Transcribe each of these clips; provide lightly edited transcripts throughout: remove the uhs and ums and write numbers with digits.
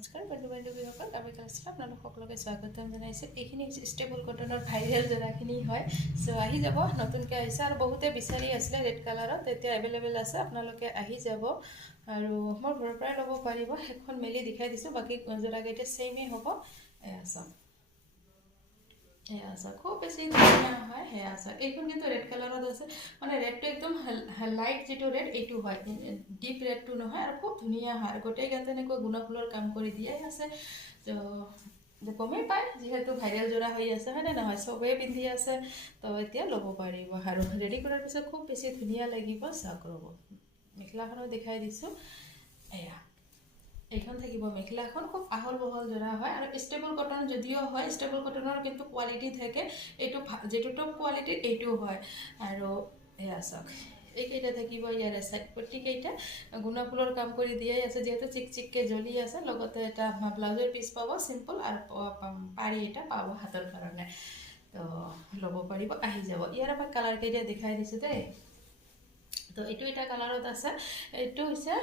নমস্কাৰ বন্ধু বান্ধৱীসকল, আমি ক্লাছত আপোনালোক সকলোকে স্বাগতম জনাইছোঁ। এইখিনি ষ্টেবল কটনৰ ভাইৰেল যোৰাখিনি হয়। চ' আহি যাব, নতুনকৈ আহিছে আৰু বহুতে বিচাৰি আছিলে ৰেড কালাৰত, এতিয়া এভেইলেবল আছে, আপোনালোকে আহি যাব আৰু মোৰ ঘৰৰ পৰাই ল'ব পাৰিব। সেইখন মেলি দেখাই দিছোঁ, বাকী যোৰাকেইটা ছেইমেই হ'ব। এয়া চাওক, সেয়া চাওক, খুব বেছি ধুনীয়া হয়। সেয়া চাওক, এইখন কিন্তু ৰেড কালাৰত আছে, মানে ৰেডটো একদম লাইট যিটো ৰেড এইটো হয়, ডিপ ৰেডটো নহয় আৰু খুব ধুনীয়া হয়। গোটেইকেইটা তেনেকৈ গুণা ফুলৰ কাম কৰি দিয়াই আছে। তো গমেই পায় যিহেতু ভাইৰেল যোৰা হৈ আছে, হয়নে নহয়, চবেই পিন্ধি আছে। তো এতিয়া ল'ব পাৰিব আৰু ৰেডি কৰাৰ পিছত খুব বেছি ধুনীয়া লাগিব। চাওক ৰ'ব, মেখেলাখনো দেখাই দিছোঁ। এয়া এইখন থাকিব মেখেলাখন, খুব আহল বহল যোৰা হয় আৰু ষ্টেবল কটন যদিও হয়, ষ্টেবল কটনৰ কিন্তু কোৱালিটি থাকে। এইটো যিটো টপ কোৱালিটিৰ এইটো হয়। আৰু এয়া চাওক, এইকেইটা থাকিব ইয়াৰে চাইড পট্টিকেইটা গুণা ফুলৰ কাম কৰি দিয়াই আছে, যিহেতু চিক চিককৈ জ্বলি আছে। লগতে এটা ব্লাউজৰ পিচ পাব চিম্পল আৰু পাৰি এটা পাব হাতৰ কাৰণে। তো ল'ব পাৰিব, আহি যাব। ইয়াৰ পৰা কালাৰকেইটা দেখাই দিছোঁ দেই। তো এইটো এটা কালাৰত আছে, এইটো হৈছে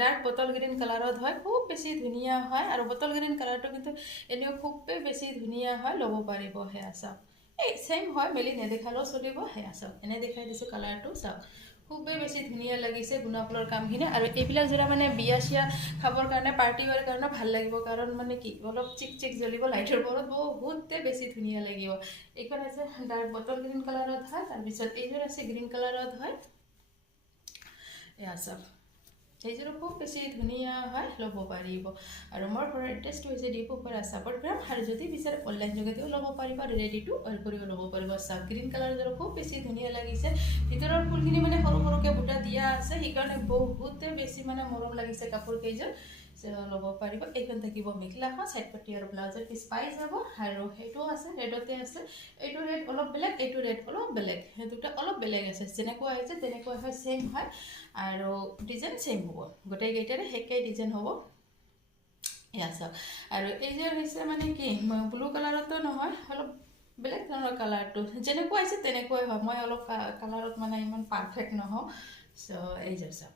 ডাৰ্ক বটল গ্ৰীণ কালাৰত হয়, খুব বেছি ধুনীয়া হয়। আৰু বটল গ্ৰীণ কালাৰটো কিন্তু এনেও খুবেই বেছি ধুনীয়া হয়, ল'ব পাৰিব। সেয়া চাওক, এই ছেইম হয়, মেলি নেদেখালেও চলিব। সেয়া চাওক, এনে দেখাই দিছোঁ কালাৰটো। চাওক, খুবেই বেছি ধুনীয়া লাগিছে গুণা ফুলৰ কামখিনি। আৰু এইবিলাক যোৰা মানে বিয়া চিয়া খাবৰ কাৰণে, পাৰ্টি ৱেৰ কাৰণে ভাল লাগিব। কাৰণ মানে কি, অলপ চিক চিক জ্বলিব লাইটৰ ওপৰত, বহুতে বেছি ধুনীয়া লাগিব। এইখন আছে ডাৰ্ক বটল গ্ৰীণ কালাৰত হয়, তাৰপিছত এইযোৰ আছে গ্ৰীণ কালাৰত হয়। এয়া চাওক, এইযোৰো খুব বেছি ধুনীয়া হয়, ল'ব পাৰিব। আৰু মোৰ ঘৰৰ এড্ৰেছটো হৈছে ডিপুপাৰা চাপৰ্ট গ্ৰাম। আৰু যদি বিচাৰে অনলাইন যোগেদিও ল'ব পাৰিব আৰু ৰেডি টু ৱেৰ কৰিও ল'ব পাৰিব। চাওক, গ্ৰীণ কালাৰযোৰো খুব বেছি ধুনীয়া লাগিছে। ভিতৰৰ ফুলখিনি মানে সৰু সৰুকৈ বুটা দিয়া আছে, সেইকাৰণে বহুতে বেছি মানে মৰম লাগিছে কাপোৰকেইযোৰ। ল'ব পাৰিব। এইখন থাকিব মেখেলাখন, চাইড পট্টি আৰু ব্লাউজৰ পিচ পাই যাব। আৰু সেইটোও আছে, ৰেডতে আছে। এইটো ৰেড অলপ বেলেগ, এইটো ৰেড অলপ বেলেগ, সেই দুটা অলপ বেলেগ আছে। যেনেকুৱা আহিছে তেনেকুৱা হয়, ছেইম হয়। আৰু ডিজাইন ছেইম হ'ব, গোটেইকেইটাৰে একেই ডিজাইন হ'ব। এয়া চাওক, আৰু এইযোৰ হৈছে মানে কি, ব্লু কালাৰতো নহয়, অলপ বেলেগ ধৰণৰ কালাৰটো। যেনেকুৱা আহিছে তেনেকুৱাই হয়, মই অলপ কালাৰত মানে ইমান পাৰফেক্ট নহওঁ। চ' এইযোৰ চাওক,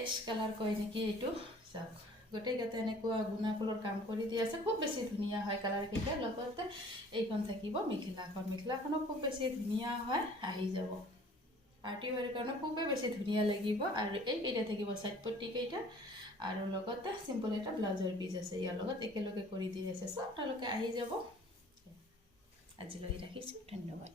এছ কালাৰ কয় নেকি এইটো। চাওক, গোটেইকেইটা এনেকুৱা গুণা ফুলৰ কাম কৰি দি আছে, খুব বেছি ধুনীয়া হয় কালাৰকেইটা। লগতে এইখন থাকিব মেখেলাখন, মেখেলাখনো খুব বেছি ধুনীয়া হয়, আহি যাব। পাৰ্টি ৱেৰ কাৰণে খুবেই বেছি ধুনীয়া লাগিব। আৰু এইকেইটা থাকিব চাইড পট্টিকেইটা, আৰু লগতে চিম্পল এটা ব্লাউজৰ পিচ আছে, ইয়াৰ লগত একেলগে কৰি দি আছে। চব আপোনালোকে আহি যাব। আজিলৈ ৰাখিছোঁ, ধন্যবাদ।